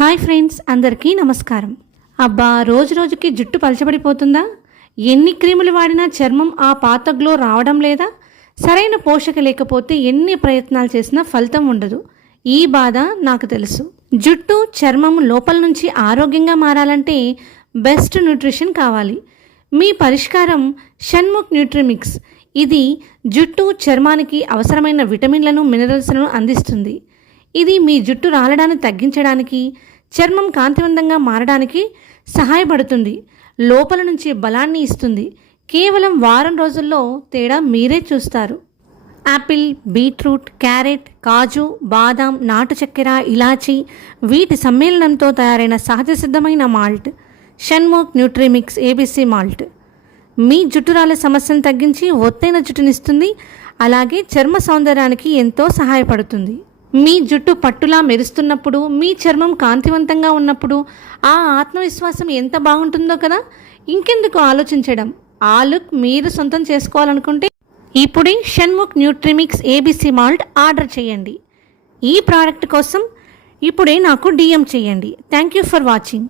Hi friends, అందరికీ నమస్కారం. అబ్బా, రోజు రోజుకి జుట్టు పలచబడిపోతుందా? ఎన్ని క్రీములు వాడినా చర్మం ఆ పాత గ్లో రావడం లేదా? సరైన పోషక లేకపోతే ఎన్ని ప్రయత్నాలు చేసినా ఫలితం ఉండదు. ఈ బాధ నాకు తెలుసు. జుట్టు చర్మం లోపల నుంచి ఆరోగ్యంగా మారాలంటే బెస్ట్ న్యూట్రిషన్ కావాలి. మీ పరిష్కారం షణ్ముఖ్ న్యూట్రిమిక్స్. ఇది జుట్టు చర్మానికి అవసరమైన విటమిన్లను మినరల్స్ను అందిస్తుంది. ఇది మీ జుట్టు రాలడాన్ని తగ్గించడానికి, చర్మం కాంతివంతంగా మారడానికి సహాయపడుతుంది. లోపల నుంచి బలాన్ని ఇస్తుంది. కేవలం వారం రోజుల్లో తేడా మీరే చూస్తారు. యాపిల్, బీట్రూట్, క్యారెట్, కాజు, బాదాం, నాటు చక్కెర, ఇలాచీ వీటి సమ్మేళనంతో తయారైన సహజ సిద్ధమైన మాల్ట్ షణ్ముఖ్ న్యూట్రిమిక్స్ ఏబీసీ మాల్ట్ మీ జుట్టు రాలే సమస్యను తగ్గించి ఒత్తైన జుట్టునిస్తుంది. అలాగే చర్మ సౌందర్యానికి ఎంతో సహాయపడుతుంది. మీ జుట్టు పట్టులా మెరుస్తున్నప్పుడు, మీ చర్మం కాంతివంతంగా ఉన్నప్పుడు ఆ ఆత్మవిశ్వాసం ఎంత బాగుంటుందో కదా. ఇంకెందుకు ఆలోచించడం? ఆ లుక్ మీరు సొంతం చేసుకోవాలనుకుంటే ఇప్పుడే షణ్ముఖ్ న్యూట్రిమిక్స్ ఏబీసీ మాల్ట్ ఆర్డర్ చేయండి. ఈ ప్రోడక్ట్ కోసం ఇప్పుడే నాకు DM చేయండి. Thank you for watching.